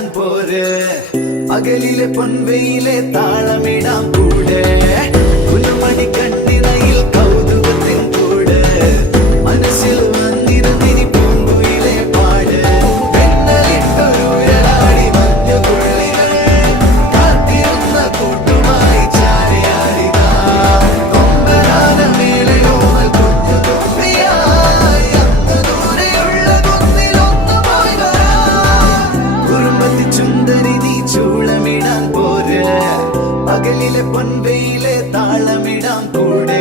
ചൂളമിടാൻ പോര് പകലിലെ പൊൻവെയിലെ താളമിടാൻ കൂടെ പുതുമണി കണ്ണിണയിൽ കൗതുകത്തിൻ കൂട് മനസ്സിൽ വന്നിരുന്നിനി പൂങ്കുയിലെ പാട് പെണ്ണലിട്ടൊരുരാടി മഞ്ഞുകുള്ളികൾ കാത്തിരുന്ന കൂട്ടുമായി ചാരയാടിതാ കൊമ്പനാന മേളയോമൽ കുഞ്ഞു തുമ്പിയായി അങ്ങ് ദൂരെയുള്ള കുന്നിലൊന്നുമായി വരാം കുറുമ്പത്തി ചുന്ദരി നീ ചൂളമിടാൻ പോര് പകലിലെ പൊൻവെയിലെ താളമിടാൻ കൂടെ